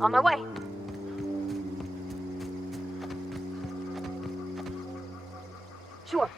On my way. Sure.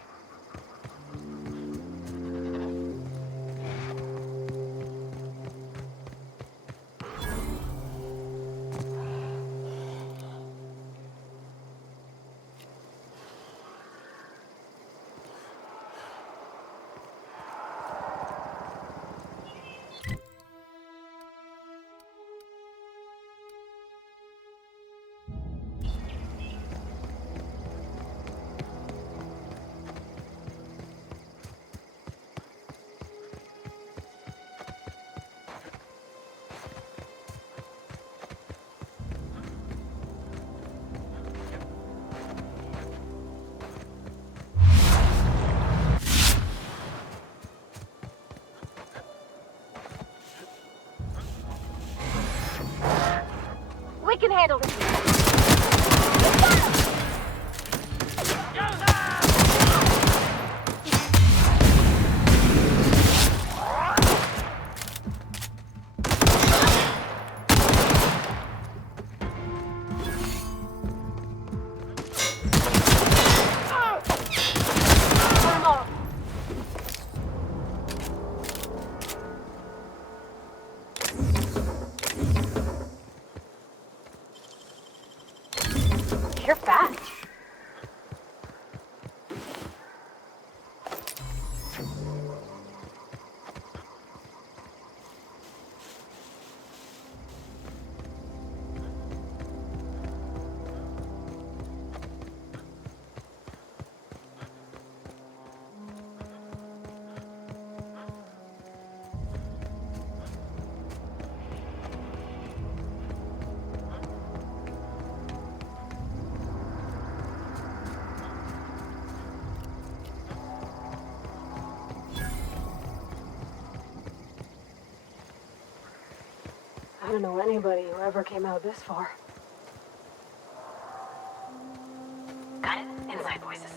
We can handle this. You're fast. I don't know anybody who ever came out this far. Got it. Inside voices.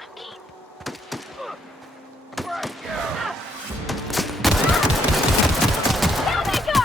I'm keen. Down they go!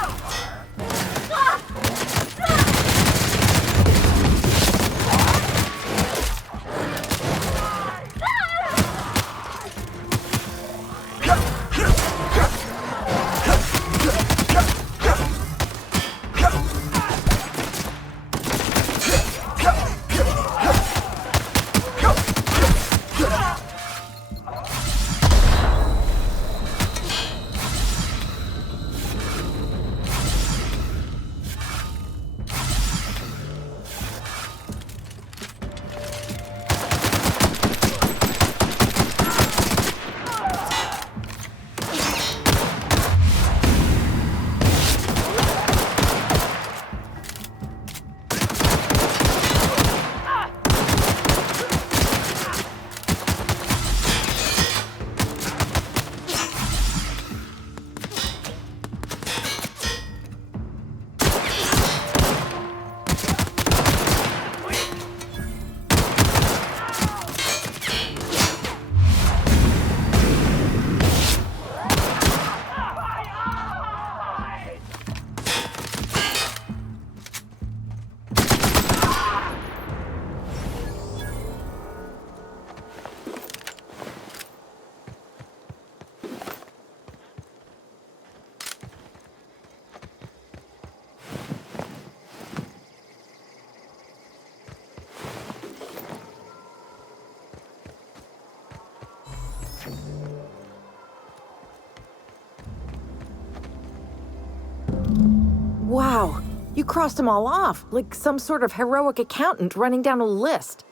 Wow, you crossed them all off, like some sort of heroic accountant running down a list.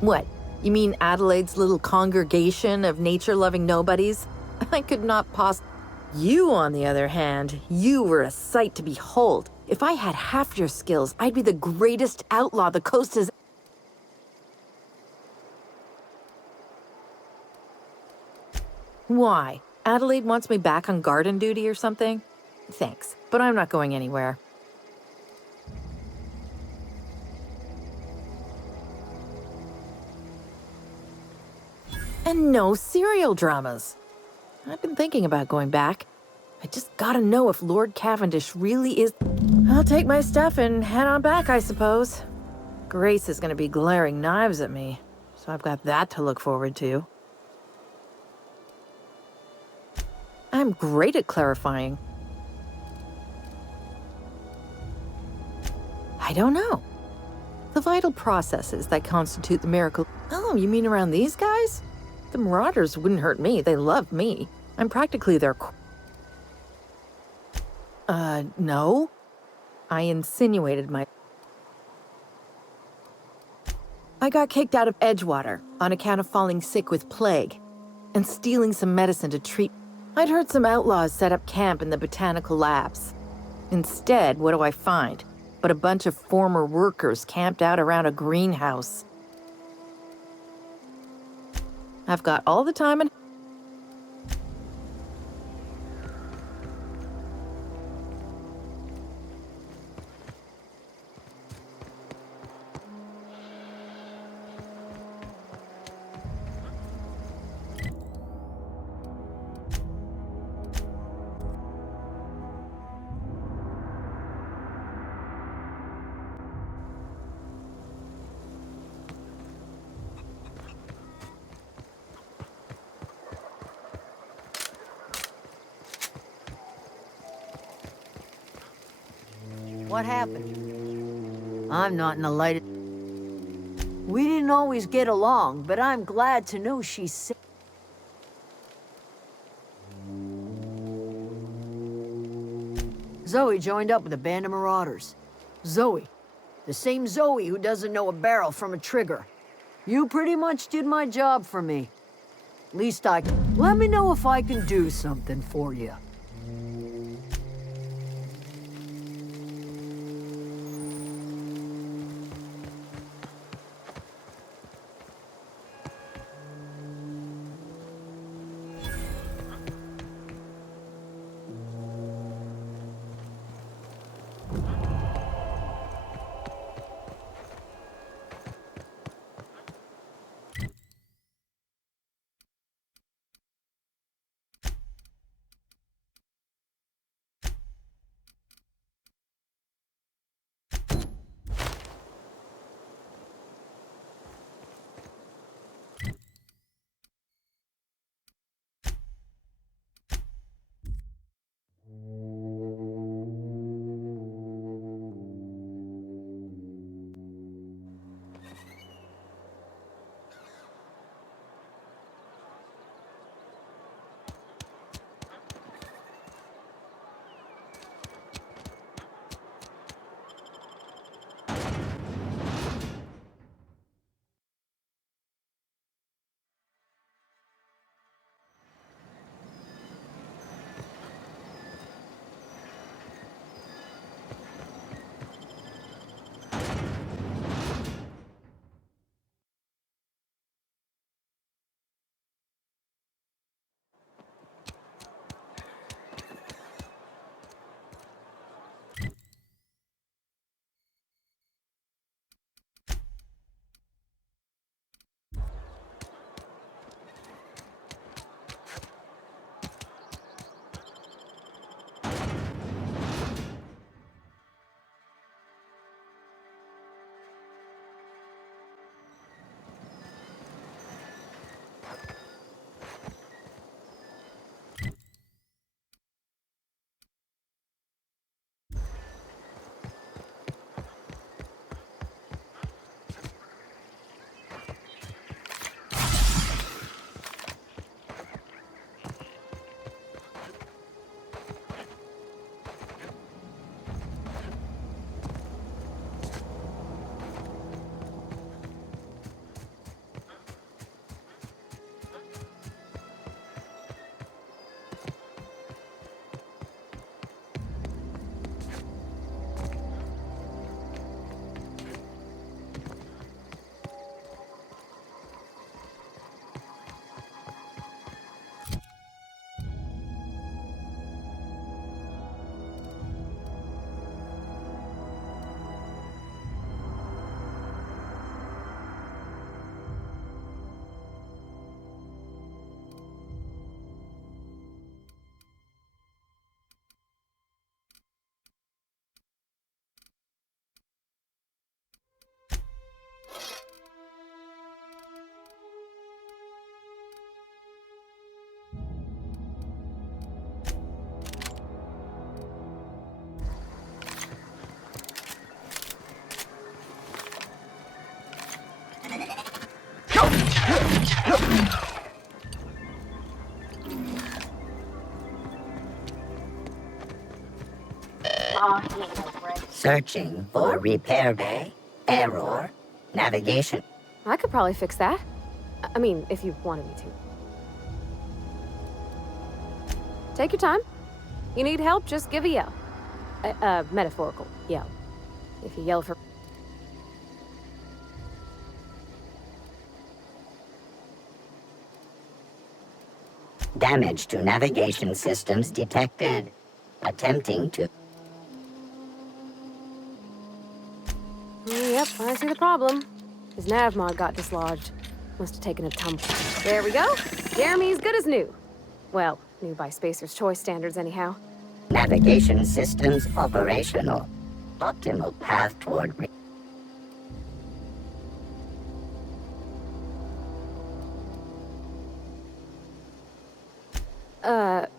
What, you mean Adelaide's little congregation of nature-loving nobodies? I could not You, on the other hand, you were a sight to behold. If I had half your skills, I'd be the greatest outlaw the coast has... Why? Adelaide wants me back on garden duty or something? Thanks, but I'm not going anywhere. And no serial dramas. I've been thinking about going back. I just gotta know if Lord Cavendish really is. I'll take my stuff and head on back, I suppose. Grace is gonna be glaring knives at me, so I've got that to look forward to. I'm great at clarifying. I don't know. The vital processes that constitute the miracle. Oh, you mean around these guys? The Marauders wouldn't hurt me. They love me. I'm practically their. No. I insinuated my. I got kicked out of Edgewater on account of falling sick with plague and stealing some medicine to treat. I'd heard some outlaws set up camp in the botanical labs. Instead, what do I find? But a bunch of former workers camped out around a greenhouse. I've got all the time and. What happened? I'm not in the light. We didn't always get along, but I'm glad to know she's safe. Zoe joined up with a band of marauders. Zoe. The same Zoe who doesn't know a barrel from a trigger. You pretty much did my job for me. Least I... Let me know if I can do something for you. Searching for repair bay. Error. Navigation. I could probably fix that. I mean, if you wanted me to. Take your time. You need help, just give a yell. Metaphorical yell. If you yell for... Damage to navigation systems detected. Attempting to... Yep, I see the problem. His nav mod got dislodged. Must have taken a tumble. There we go. Jeremy's good as new. Well, new by Spacer's Choice standards anyhow. Navigation systems operational. Optimal path toward...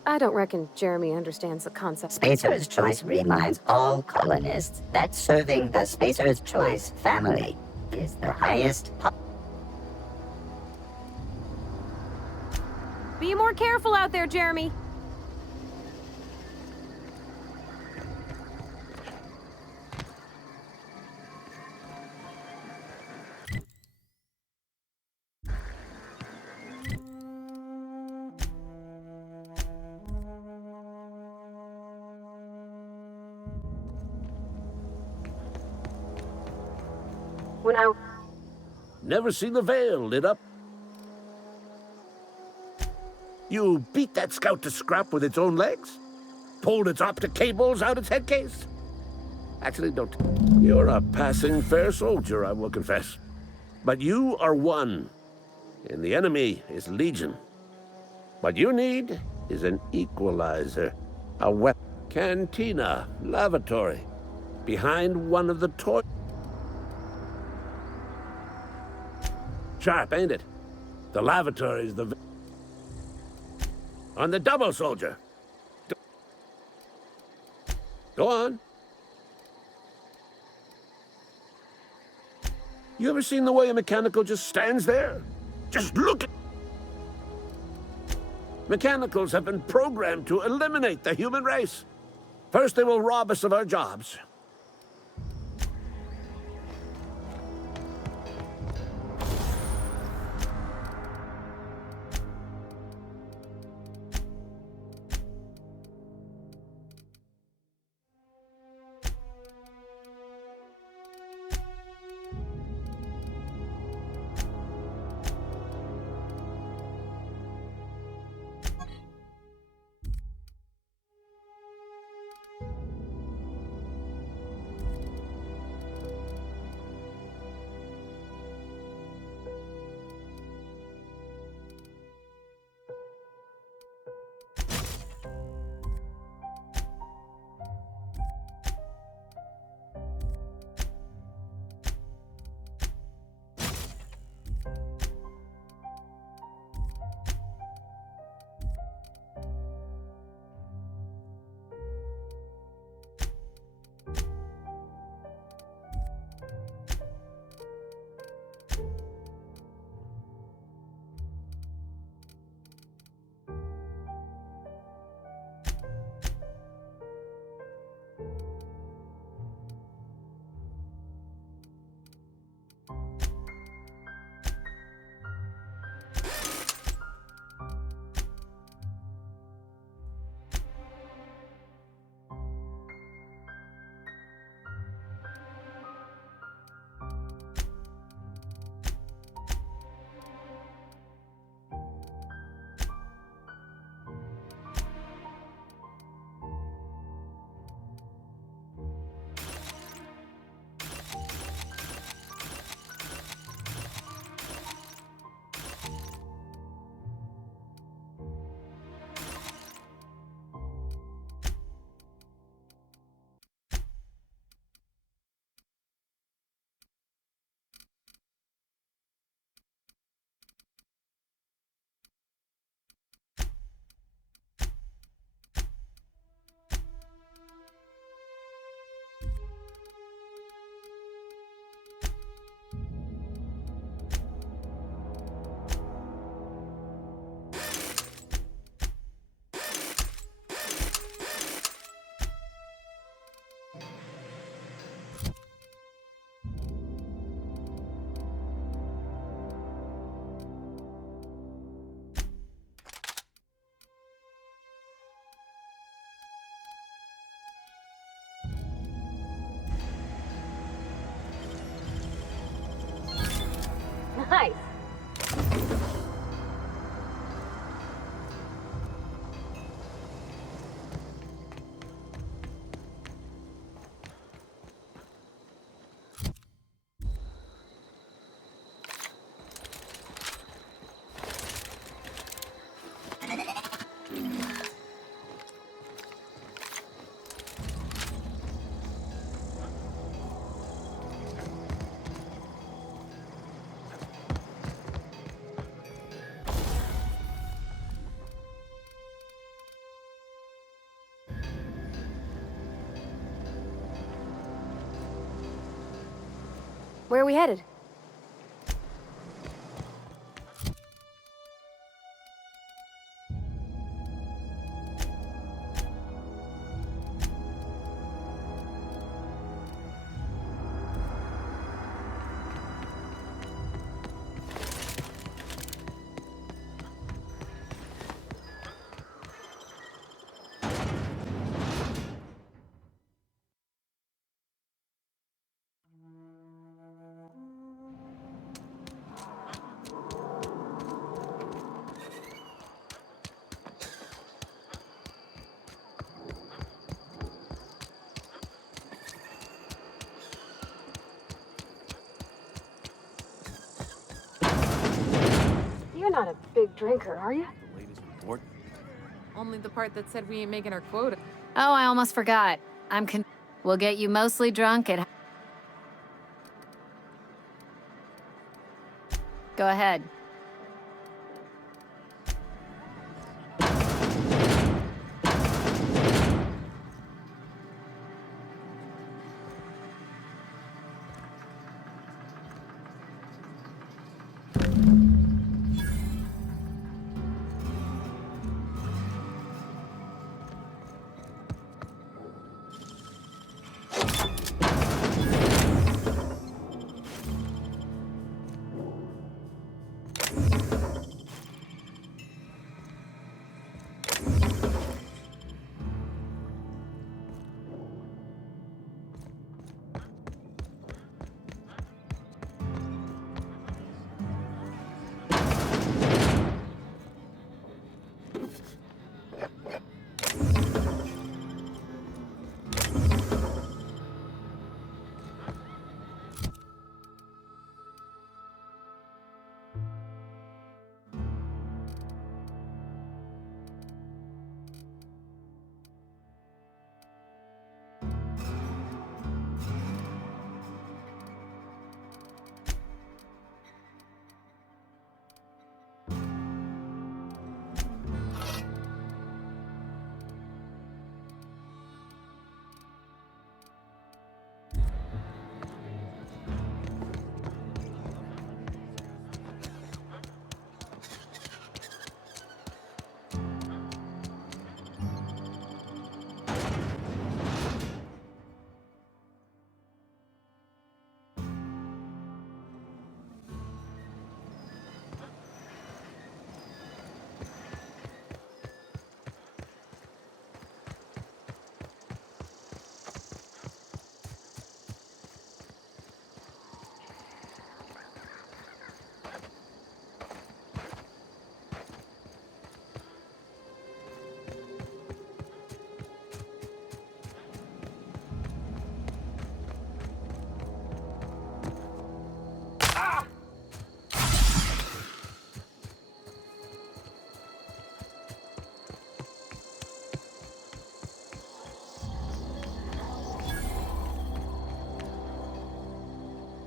I don't reckon Jeremy understands the concept. Spacer's Choice reminds all colonists that serving the Spacer's Choice family is the highest... Be more careful out there, Jeremy. When I... Never seen the Veil lit up. You beat that scout to scrap with its own legs? Pulled its optic cables out its head case? Actually, don't. You're a passing fair soldier, I will confess. But you are one, and the enemy is legion. What you need is an equalizer, a weapon. Cantina, lavatory, behind one of the toy... Sharp, ain't it? The lavatory's the... On the double, soldier. Go on. You ever seen the way a mechanical just stands there? Just look at... Mechanicals have been programmed to eliminate the human race. First they will rob us of our jobs. Where are we headed? You're not a big drinker, are you? Only the part that said we ain't making our quota. Oh, I almost forgot. We'll get you mostly drunk at... Go ahead.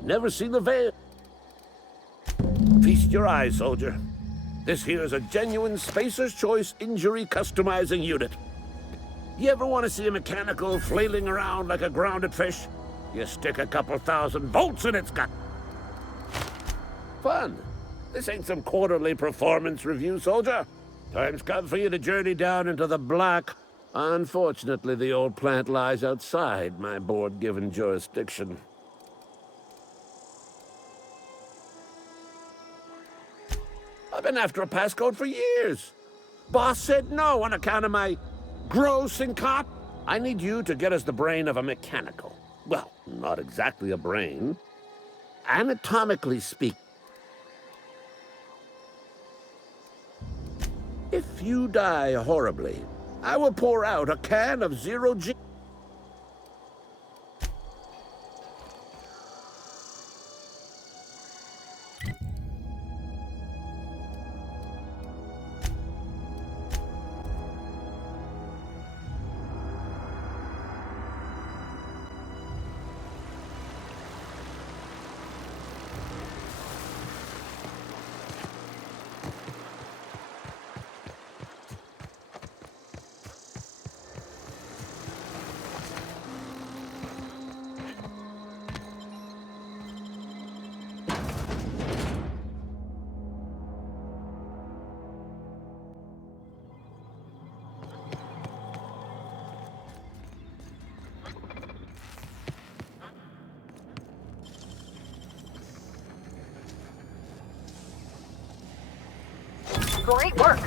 Never seen the veil. Feast your eyes, soldier. This here's a genuine Spacer's Choice injury customizing unit. You ever want to see a mechanical flailing around like a grounded fish? You stick a couple thousand volts in its gut. Fun. This ain't some quarterly performance review, soldier. Time's come for you to journey down into the black. Unfortunately, the old plant lies outside my board-given jurisdiction. I've been after a passcode for years. Boss said no on account of my gross incop. I need you to get us the brain of a mechanical. Well, not exactly a brain. Anatomically speaking. If you die horribly, I will pour out a can of zero-G. Great work.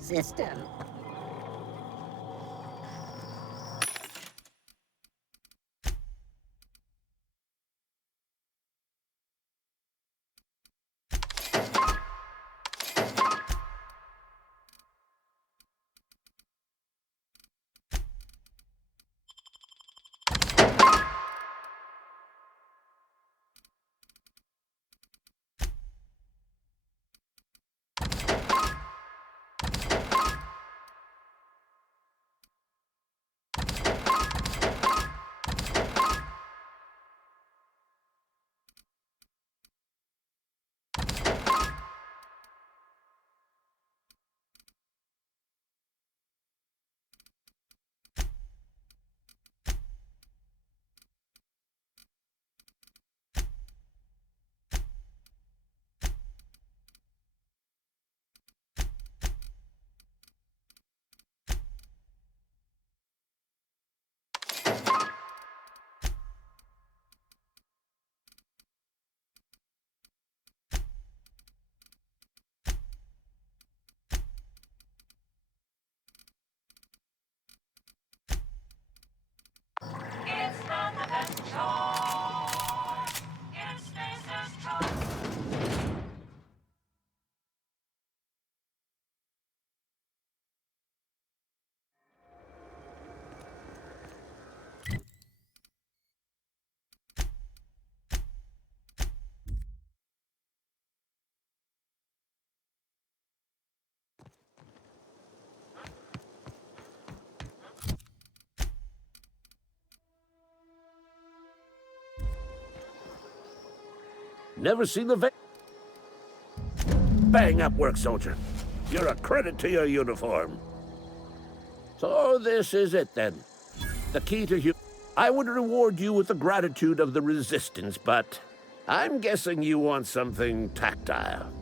System. Never seen the bang up work, soldier. You're a credit to your uniform. So this is it then. The key to I would reward you with the gratitude of the Resistance, but I'm guessing you want something tactile.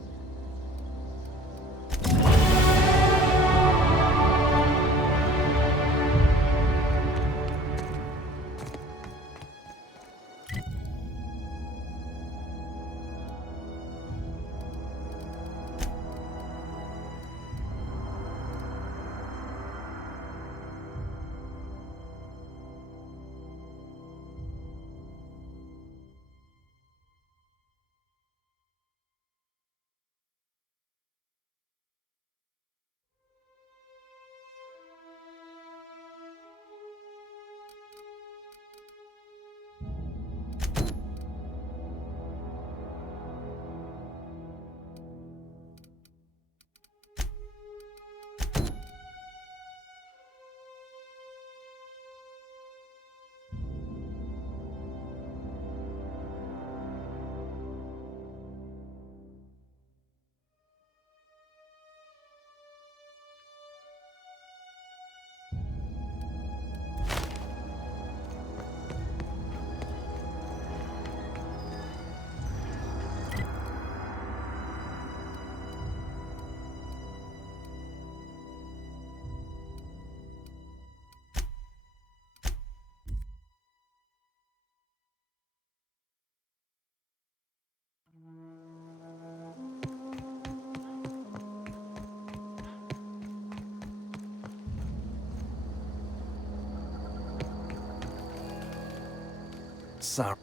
Sorry.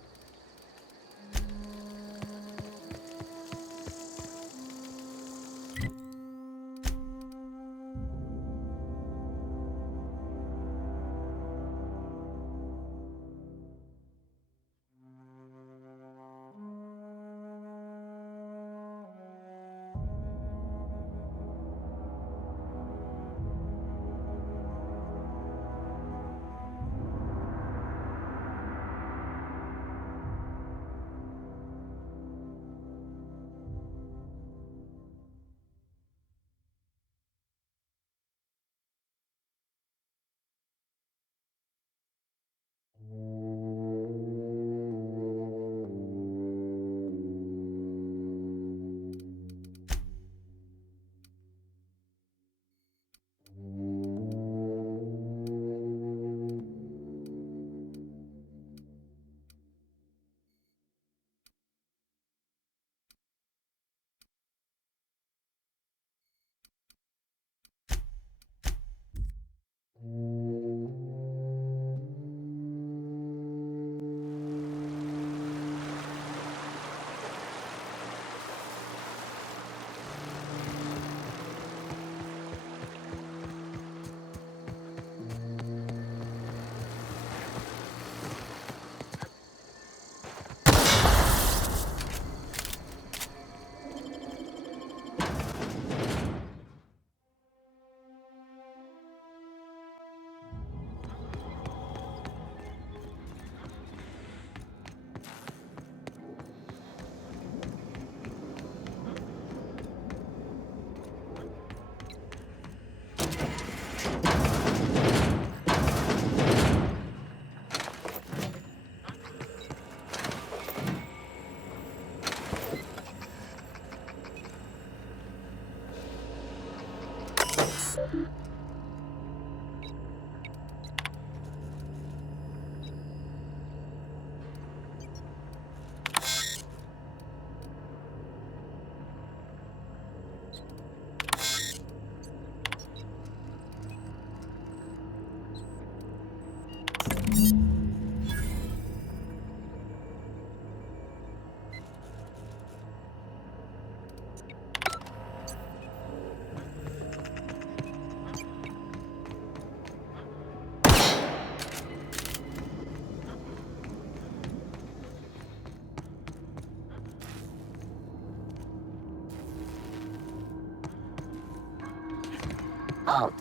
Halt.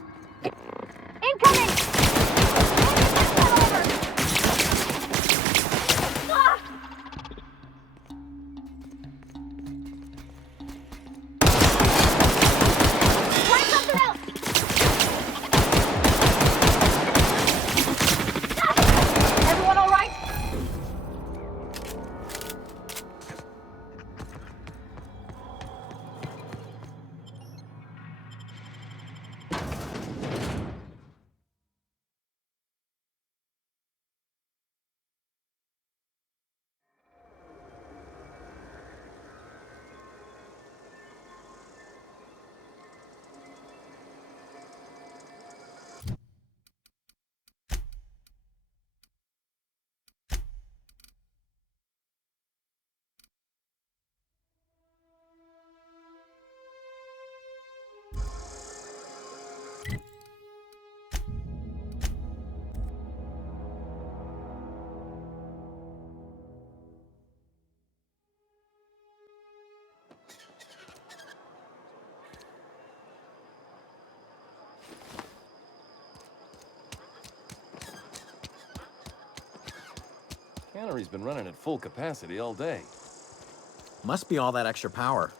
Cannery's been running at full capacity all day. Must be all that extra power.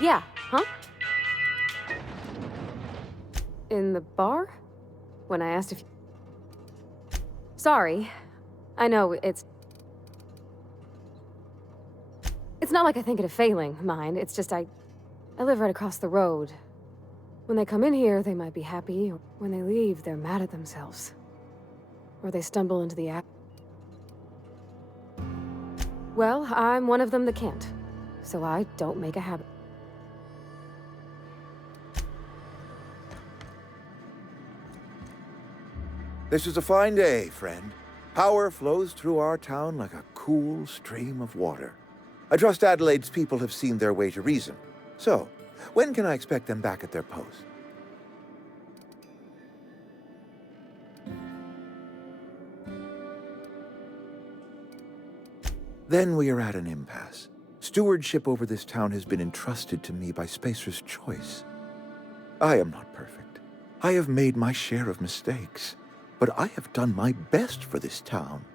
Yeah, huh? In the bar? When I asked if... Sorry. I know, it's not like I think it a failing, mind. It's just I live right across the road. When they come in here, they might be happy. When they leave, they're mad at themselves. Or they stumble into the act. Well, I'm one of them that can't. So I don't make a habit. This is a fine day, friend. Power flows through our town like a cool stream of water. I trust Adelaide's people have seen their way to reason. So, when can I expect them back at their post? Then we are at an impasse. Stewardship over this town has been entrusted to me by Spacer's Choice. I am not perfect. I have made my share of mistakes. But I have done my best for this town.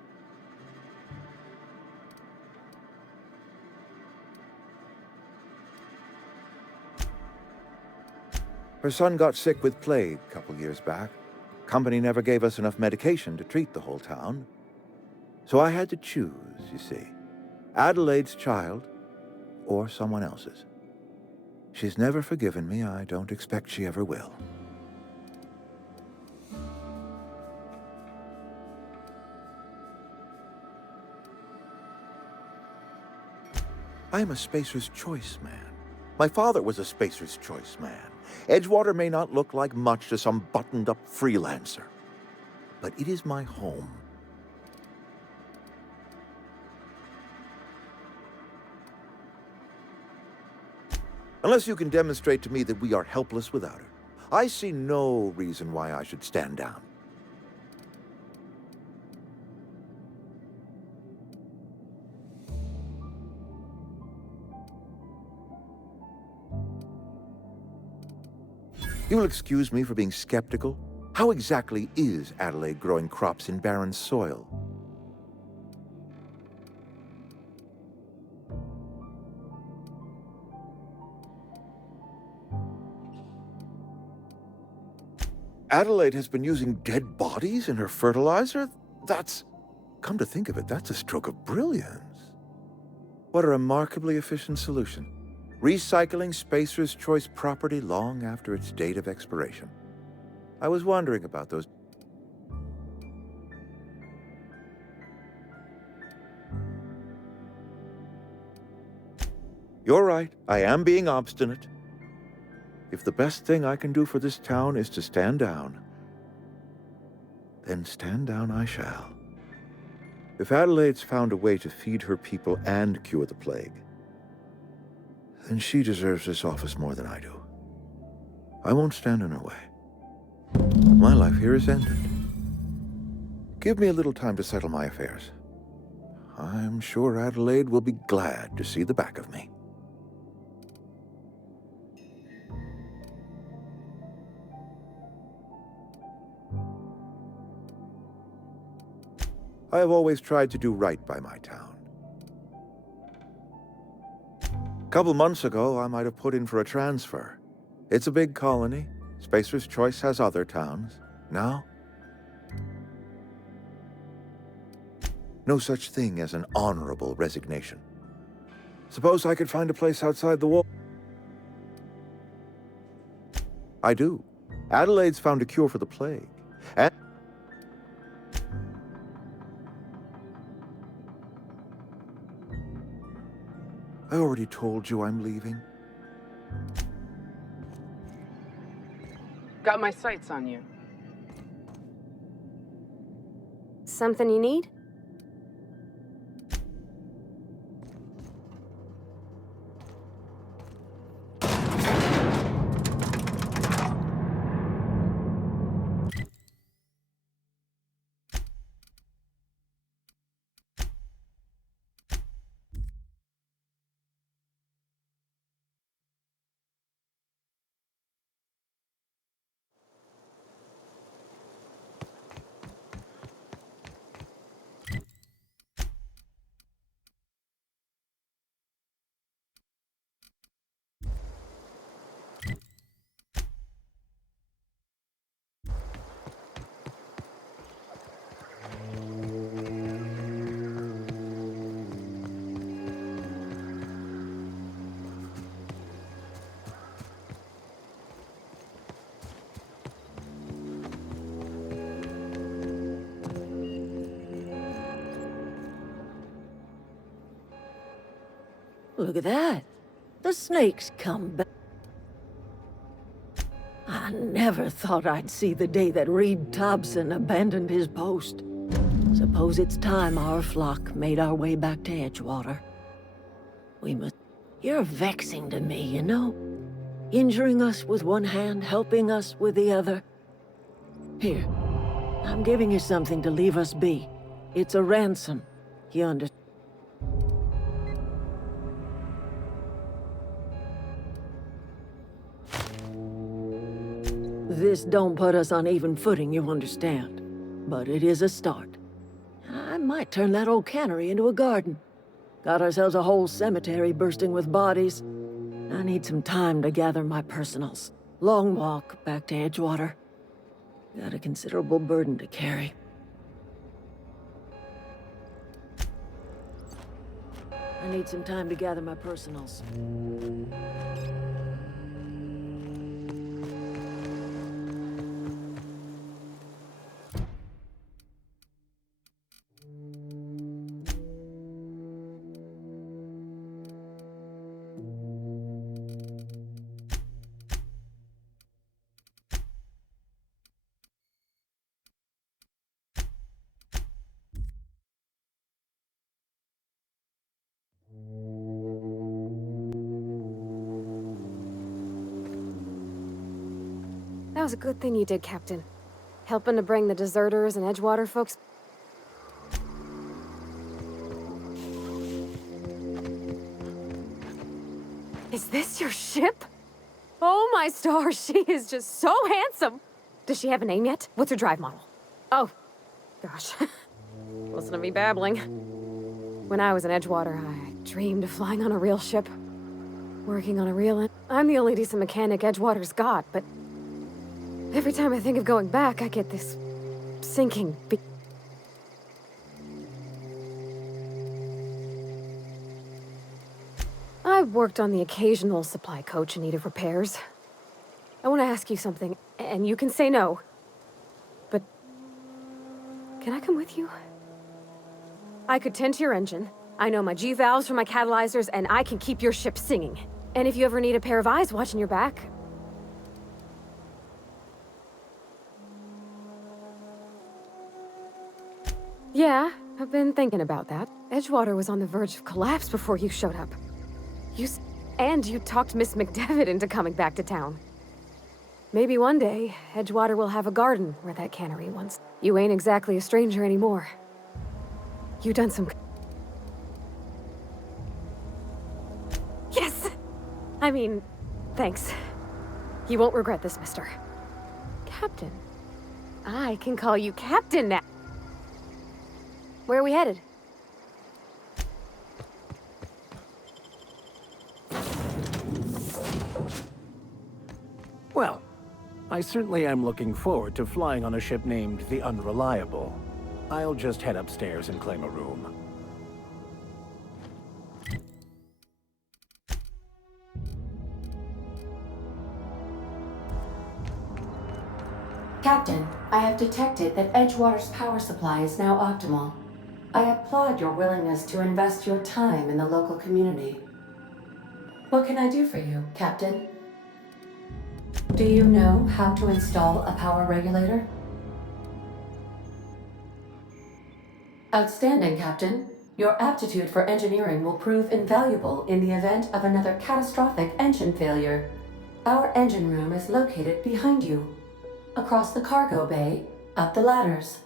Her son got sick with plague a couple years back. Company never gave us enough medication to treat the whole town. So I had to choose, you see. Adelaide's child or someone else's. She's never forgiven me. I don't expect she ever will. I'm a Spacer's Choice man. My father was a Spacer's Choice man. Edgewater may not look like much to some buttoned-up freelancer, but it is my home. Unless you can demonstrate to me that we are helpless without her, I see no reason why I should stand down. You'll excuse me for being skeptical. How exactly is Adelaide growing crops in barren soil? Adelaide has been using dead bodies in her fertilizer? Come to think of it, that's a stroke of brilliance. What a remarkably efficient solution. Recycling Spacer's Choice property long after its date of expiration. I was wondering about those. You're right, I am being obstinate. If the best thing I can do for this town is to stand down, then stand down I shall. If Adelaide's found a way to feed her people and cure the plague, then she deserves this office more than I do. I won't stand in her way. My life here is ended. Give me a little time to settle my affairs. I'm sure Adelaide will be glad to see the back of me. I have always tried to do right by my town. A couple months ago, I might have put in for a transfer. It's a big colony. Spacer's Choice has other towns. Now, no such thing as an honorable resignation. Suppose I could find a place outside the wall. I do. Adelaide's found a cure for the plague. And I already told you I'm leaving. Got my sights on you. Something you need? Look at that. The snake's come back. I never thought I'd see the day that Reed Thompson abandoned his post. Suppose it's time our flock made our way back to Edgewater. We must... You're vexing to me, you know? Injuring us with one hand, helping us with the other. Here, I'm giving you something to leave us be. It's a ransom. You understand? This don't put us on even footing, you understand. But it is a start. I might turn that old cannery into a garden. Got ourselves a whole cemetery bursting with bodies. I need some time to gather my personals. Long walk back to Edgewater. Got a considerable burden to carry. I need some time to gather my personals. That was a good thing you did, Captain. Helping to bring the deserters and Edgewater folks. Is this your ship? Oh my stars, she is just so handsome! Does she have a name yet? What's her drive model? Oh, gosh. Listen to me babbling. When I was in Edgewater, I dreamed of flying on a real ship. Working on a real... I'm the only decent mechanic Edgewater's got, but... every time I think of going back, I get this... sinking... I've worked on the occasional supply coach in need of repairs. I want to ask you something, and you can say no. But... can I come with you? I could tend to your engine. I know my G-valves for my catalyzers, and I can keep your ship singing. And if you ever need a pair of eyes watching your back... Yeah, I've been thinking about that. Edgewater was on the verge of collapse before you showed up. And you talked Miss McDevitt into coming back to town. Maybe one day, Edgewater will have a garden where that cannery once. You ain't exactly a stranger anymore. You done some... Yes! I mean, thanks. You won't regret this, mister. Captain. I can call you Captain now. Where are we headed? Well, I certainly am looking forward to flying on a ship named the Unreliable. I'll just head upstairs and claim a room. Captain, I have detected that Edgewater's power supply is now optimal. I applaud your willingness to invest your time in the local community. What can I do for you, Captain? Do you know how to install a power regulator? Outstanding, Captain. Your aptitude for engineering will prove invaluable in the event of another catastrophic engine failure. Our engine room is located behind you. Across the cargo bay, up the ladders.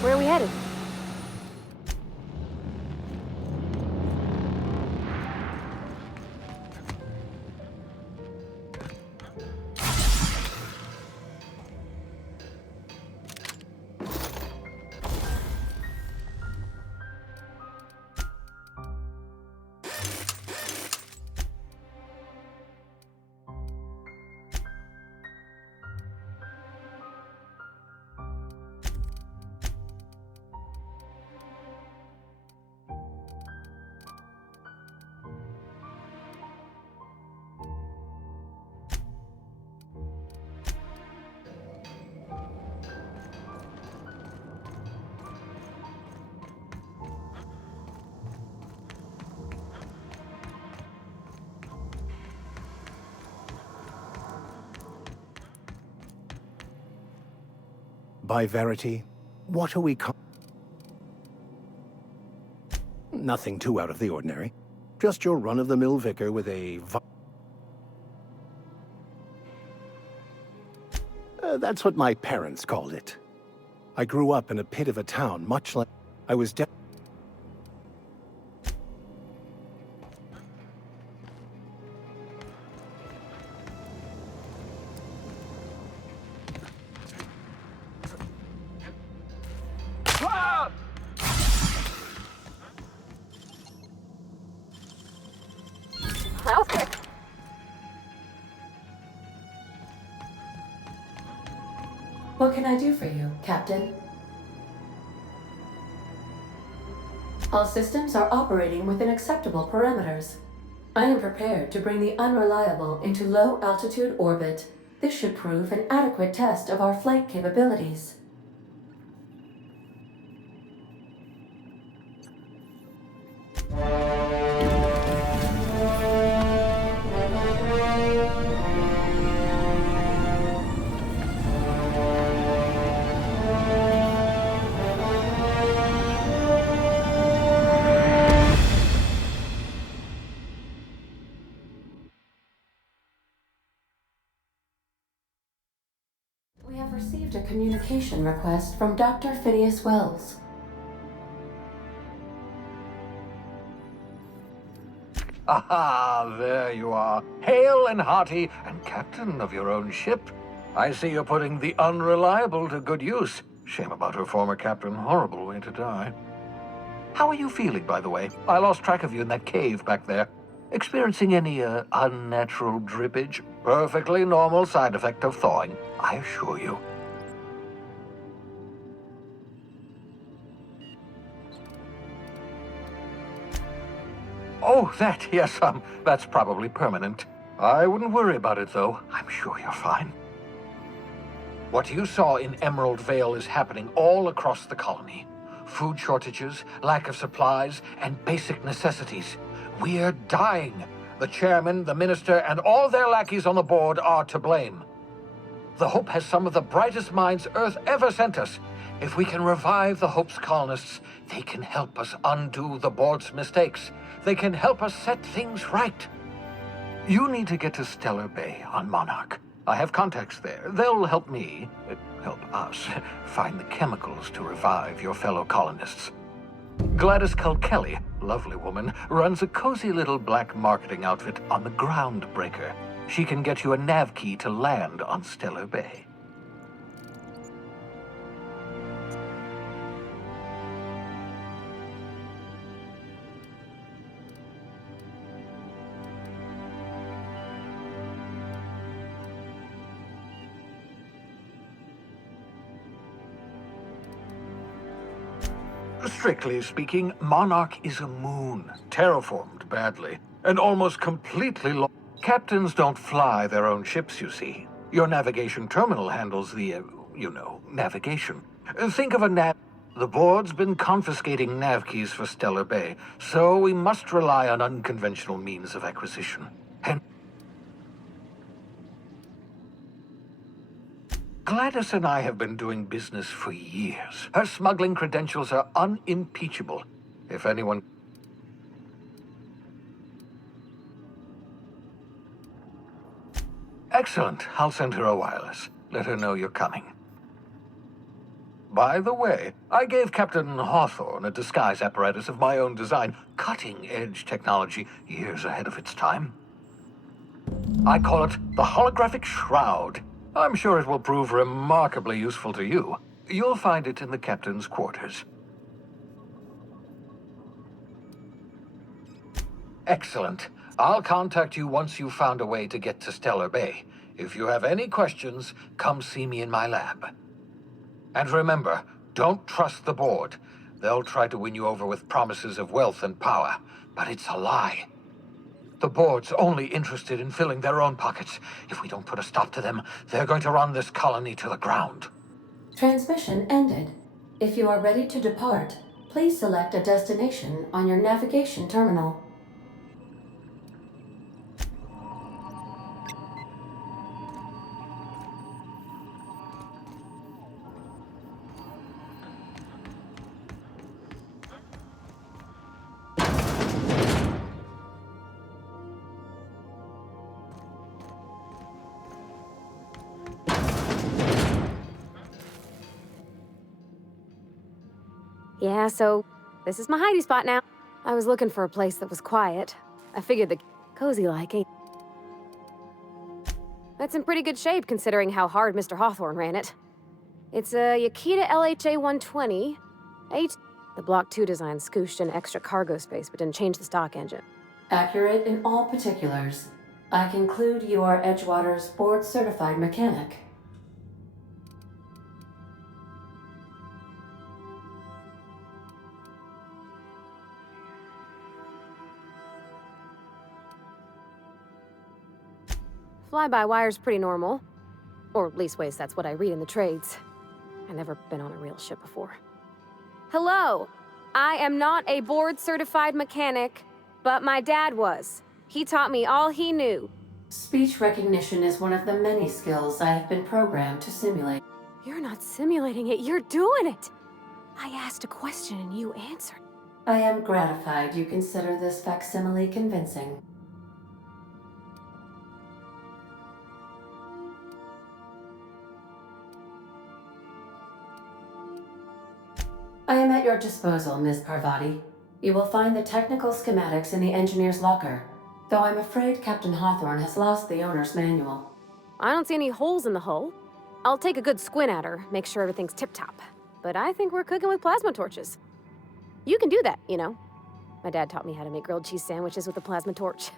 Where are we headed? By Verity, what are we Nothing too out of the ordinary. Just your run-of-the-mill vicar with a that's what my parents called it. I grew up in a pit of a town, much like I was That was quick. What can I do for you, Captain? All systems are operating within acceptable parameters. I am prepared to bring the Unreliable into low-altitude orbit. This should prove an adequate test of our flight capabilities. We have received a communication request from Dr. Phineas Wells. Aha, there you are. Hale and hearty, and captain of your own ship. I see you're putting the Unreliable to good use. Shame about her former captain. Horrible way to die. How are you feeling, by the way? I lost track of you in that cave back there. Experiencing any, unnatural drippage? Perfectly normal side effect of thawing, I assure you. Oh, that, yes, that's probably permanent. I wouldn't worry about it, though. I'm sure you're fine. What you saw in Emerald Vale is happening all across the colony. Food shortages, lack of supplies, and basic necessities. We're dying. The chairman, the minister, and all their lackeys on the board are to blame. The Hope has some of the brightest minds Earth ever sent us. If we can revive the Hope's colonists, they can help us undo the board's mistakes. They can help us set things right. You need to get to Stellar Bay on Monarch. I have contacts there. They'll help me, help us, find the chemicals to revive your fellow colonists. Gladys Culkelly, lovely woman, runs a cozy little black marketing outfit on the Groundbreaker. She can get you a nav key to land on Stellar Bay. Strictly speaking, Monarch is a moon, terraformed badly, and almost completely lost. Captains don't fly their own ships, you see. Your navigation terminal handles the, navigation. Think of a nav... The board's been confiscating nav keys for Stellar Bay, so we must rely on unconventional means of acquisition. And Gladys and I have been doing business for years. Her smuggling credentials are unimpeachable. If anyone... Excellent. I'll send her a wireless. Let her know you're coming. By the way, I gave Captain Hawthorne a disguise apparatus of my own design. Cutting-edge technology, years ahead of its time. I call it the Holographic Shroud. I'm sure it will prove remarkably useful to you. You'll find it in the captain's quarters. Excellent. I'll contact you once you've found a way to get to Stellar Bay. If you have any questions, come see me in my lab. And remember, don't trust the board. They'll try to win you over with promises of wealth and power, but it's a lie. The board's only interested in filling their own pockets. If we don't put a stop to them, they're going to run this colony to the ground. Transmission ended. If you are ready to depart, please select a destination on your navigation terminal. Yeah, so this is my hidey spot now. I was looking for a place that was quiet. I figured the cozy like ain't. That's in pretty good shape considering how hard Mr. Hawthorne ran it. It's a Yakita LHA 120. The Block 2 design scooshed in extra cargo space but didn't change the stock engine. Accurate in all particulars. I conclude you are Edgewater's board-certified mechanic. Fly-by-wire's pretty normal. Or leastways, that's what I read in the trades. I've never been on a real ship before. Hello! I am not a board-certified mechanic, but my dad was. He taught me all he knew. Speech recognition is one of the many skills I have been programmed to simulate. You're not simulating it, you're doing it! I asked a question and you answered. I am gratified you consider this facsimile convincing. I am at your disposal, Ms. Parvati. You will find the technical schematics in the engineer's locker, though I'm afraid Captain Hawthorne has lost the owner's manual. I don't see any holes in the hull. I'll take a good squint at her, make sure everything's tip-top. But I think we're cooking with plasma torches. You can do that, you know. My dad taught me how to make grilled cheese sandwiches with a plasma torch.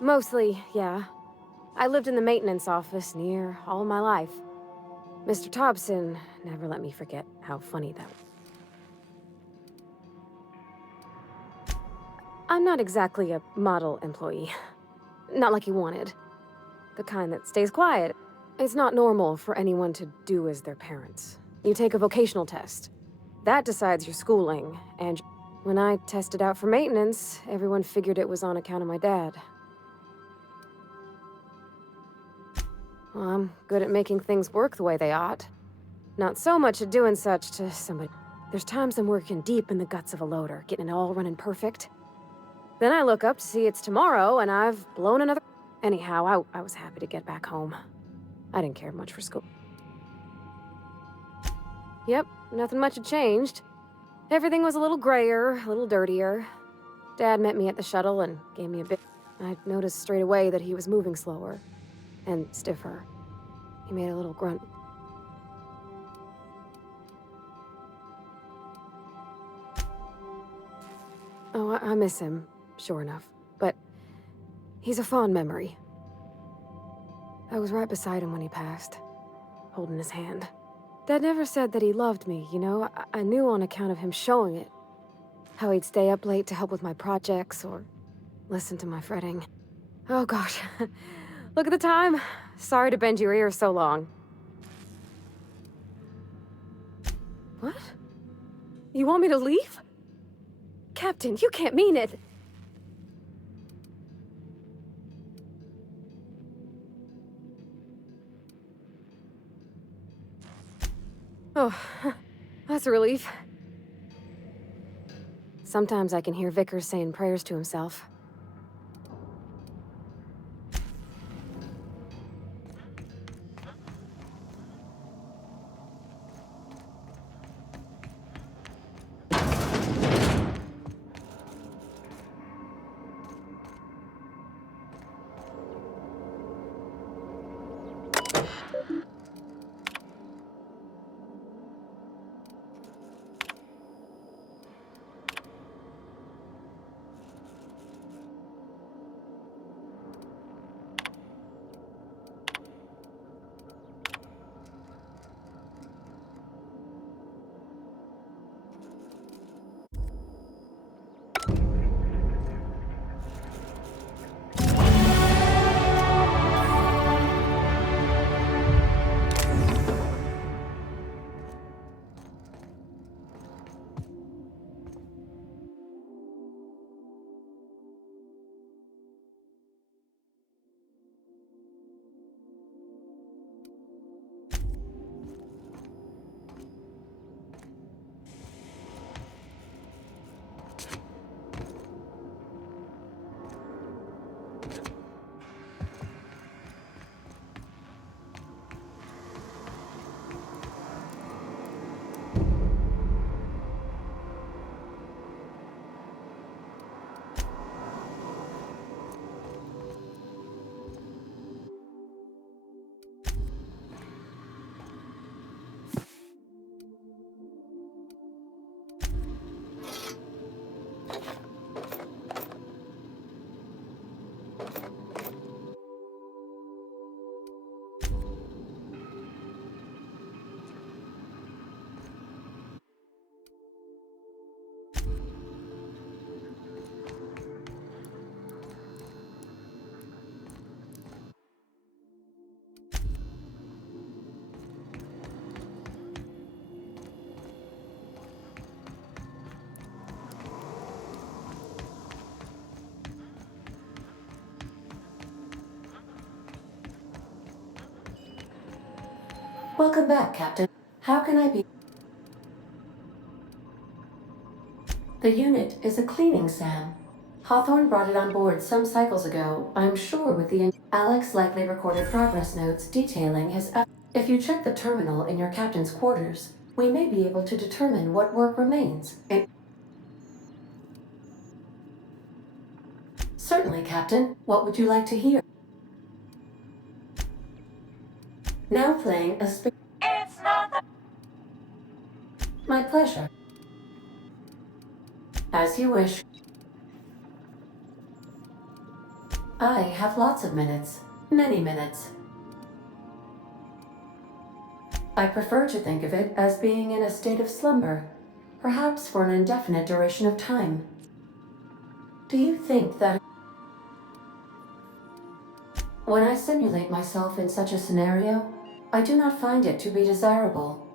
Mostly, yeah. I lived in the maintenance office near all my life. Mr. Thompson never let me forget how funny that was. I'm not exactly a model employee. Not like he wanted. The kind that stays quiet. It's not normal for anyone to do as their parents. You take a vocational test. That decides your schooling, and when I tested out for maintenance, everyone figured it was on account of my dad. Well, I'm good at making things work the way they ought. Not so much at doing such to somebody. There's times I'm working deep in the guts of a loader, getting it all running perfect. Then I look up to see it's tomorrow, and I've blown another... Anyhow, I was happy to get back home. I didn't care much for school. Yep, nothing much had changed. Everything was a little grayer, a little dirtier. Dad met me at the shuttle and gave me a bit. I noticed straight away that he was moving slower. And stiffer. He made a little grunt. Oh, I miss him, sure enough. But he's a fond memory. I was right beside him when he passed, holding his hand. Dad never said that he loved me, you know? I knew on account of him showing it. How he'd stay up late to help with my projects or listen to my fretting. Oh gosh. Look at the time. Sorry to bend your ears so long. What? You want me to leave? Captain, you can't mean it. Oh, that's a relief. Sometimes I can hear Vickers saying prayers to himself. Welcome back, Captain. How can I be? The unit is a cleaning SAM. Hawthorne brought it on board some cycles ago, I'm sure with the... Alex likely recorded progress notes detailing his... If you check the terminal in your captain's quarters, we may be able to determine what work remains. Certainly, Captain. What would you like to hear? Now playing a It's not My pleasure. As you wish. I have lots of minutes. Many minutes. I prefer to think of it as being in a state of slumber, perhaps for an indefinite duration of time. Do you think that... When I simulate myself in such a scenario, I do not find it to be desirable.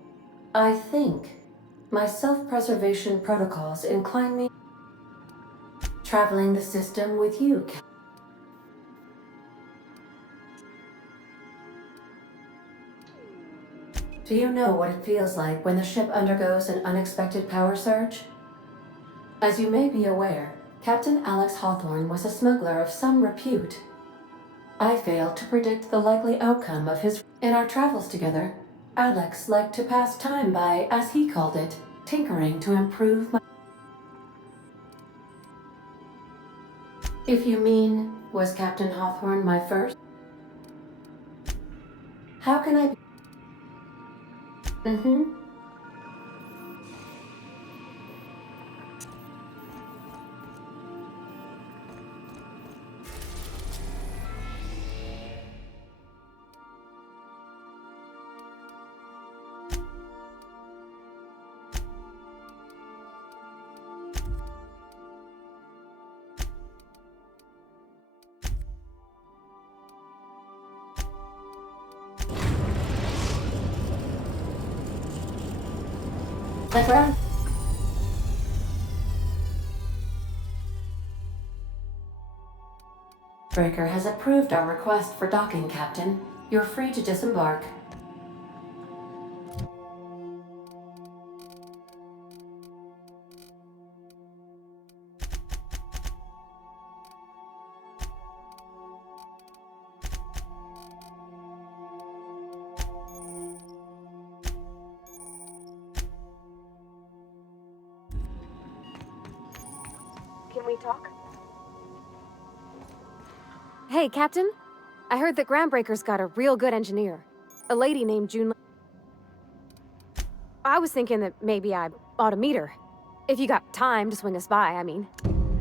I think my self-preservation protocols incline me traveling the system with you. Do you know what it feels like when the ship undergoes an unexpected power surge? As you may be aware, Captain Alex Hawthorne was a smuggler of some repute. I failed to predict the likely outcome of his... In our travels together, Alex liked to pass time by, as he called it, tinkering to improve my... If you mean, was Captain Hawthorne my first? How can I be... The ground... Breaker has approved our request for docking, Captain. You're free to disembark. Can we talk? Hey, Captain. I heard that Groundbreaker's got a real good engineer. A lady named June... I was thinking that maybe I ought to meet her. If you got time to swing us by, I mean.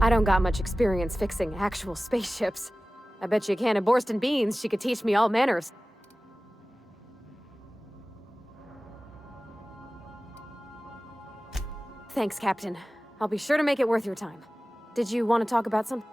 I don't got much experience fixing actual spaceships. I bet you a can of Borston beans she could teach me all manners. Thanks, Captain. I'll be sure to make it worth your time. Did you want to talk about something?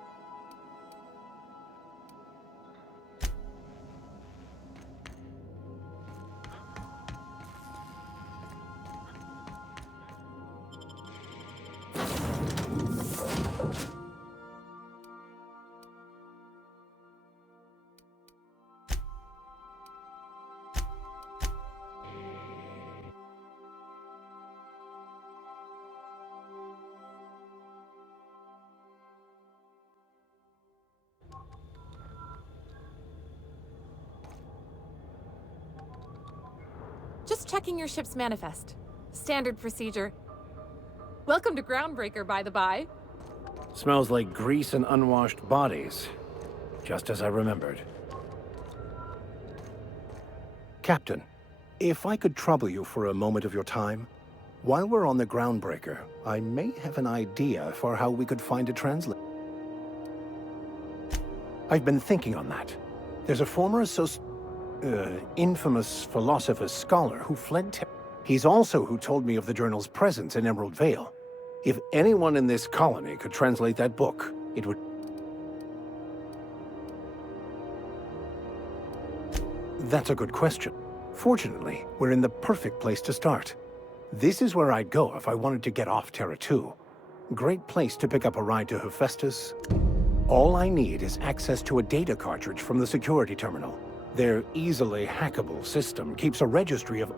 Just checking your ship's manifest. Standard procedure. Welcome to Groundbreaker, by the by. Smells like grease and unwashed bodies. Just as I remembered. Captain, if I could trouble you for a moment of your time, while we're on the Groundbreaker, I may have an idea for how we could find a translator. I've been thinking on that. There's a former infamous philosopher scholar who fled. He's also who told me of the journal's presence in Emerald Vale. If anyone in this colony could translate that book, it would... That's a good question. Fortunately, we're in the perfect place to start. This is where I'd go if I wanted to get off Terra 2. Great place to pick up a ride to Hephaestus. All I need is access to a data cartridge from the security terminal. Their easily hackable system keeps a registry of...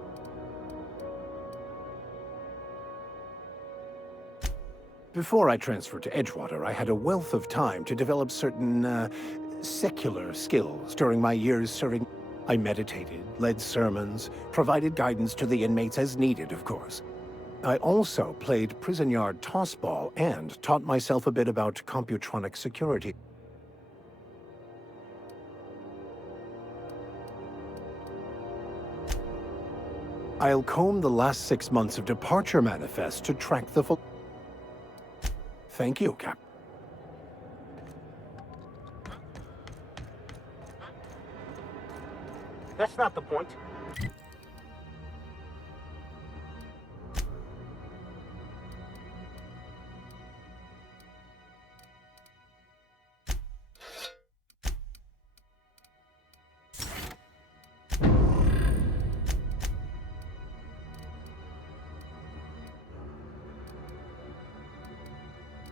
Before I transferred to Edgewater, I had a wealth of time to develop certain, secular skills during my years serving. I meditated, led sermons, provided guidance to the inmates as needed, of course. I also played prison yard tossball and taught myself a bit about computronic security. I'll comb the last 6 months of departure manifest to track the full... Thank you, Cap. That's not the point.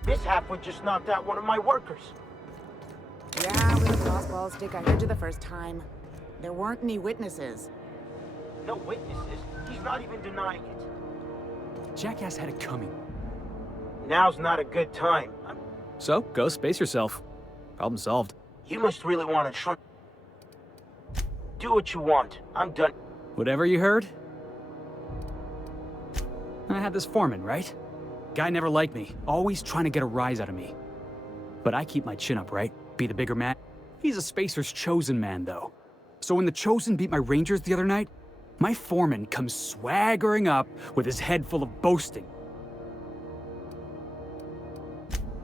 This halfwit just knocked out one of my workers. Yeah, with a crossbow stick, I heard you the first time. There weren't any witnesses. No witnesses? He's not even denying it. Jackass had it coming. Now's not a good time. So, go space yourself. Problem solved. You must really want to try. Do what you want. I'm done. Whatever you heard? I had this foreman, right? Guy never liked me, always trying to get a rise out of me. But I keep my chin up, right? Be the bigger man. He's a Spacer's chosen man, though. So when the Chosen beat my Rangers the other night, my foreman comes swaggering up with his head full of boasting.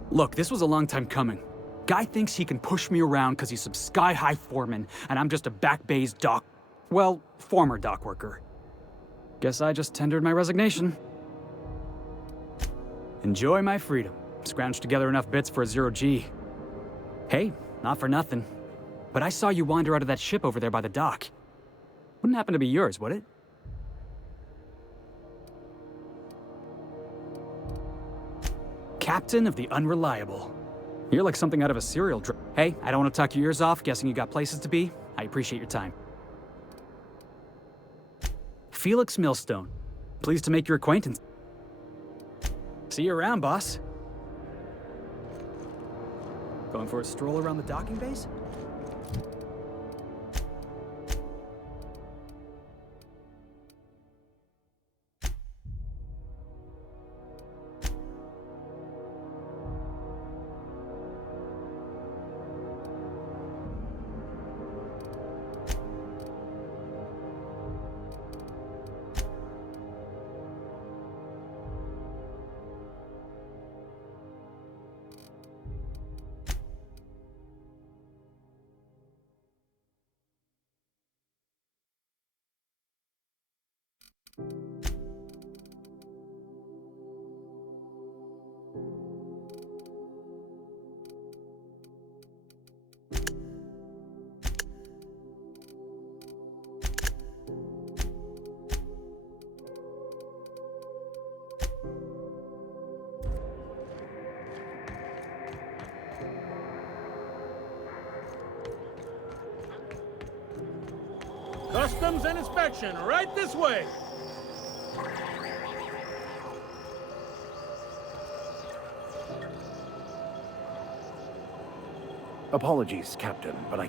Look, this was a long time coming. Guy thinks he can push me around because he's some sky-high foreman, and I'm just a back bay's dock... well, former dock worker. Guess I just tendered my resignation. Enjoy my freedom. Scrounged together enough bits for a 0G. Hey, not for nothing. But I saw you wander out of that ship over there by the dock. Wouldn't happen to be yours, would it? Captain of the Unreliable. You're like something out of a serial drama. Hey, I don't want to talk your ears off, guessing you got places to be. I appreciate your time. Felix Millstone. Pleased to make your acquaintance. See you around, boss. Going for a stroll around the docking base? Customs and inspection, right this way. Apologies, Captain, but I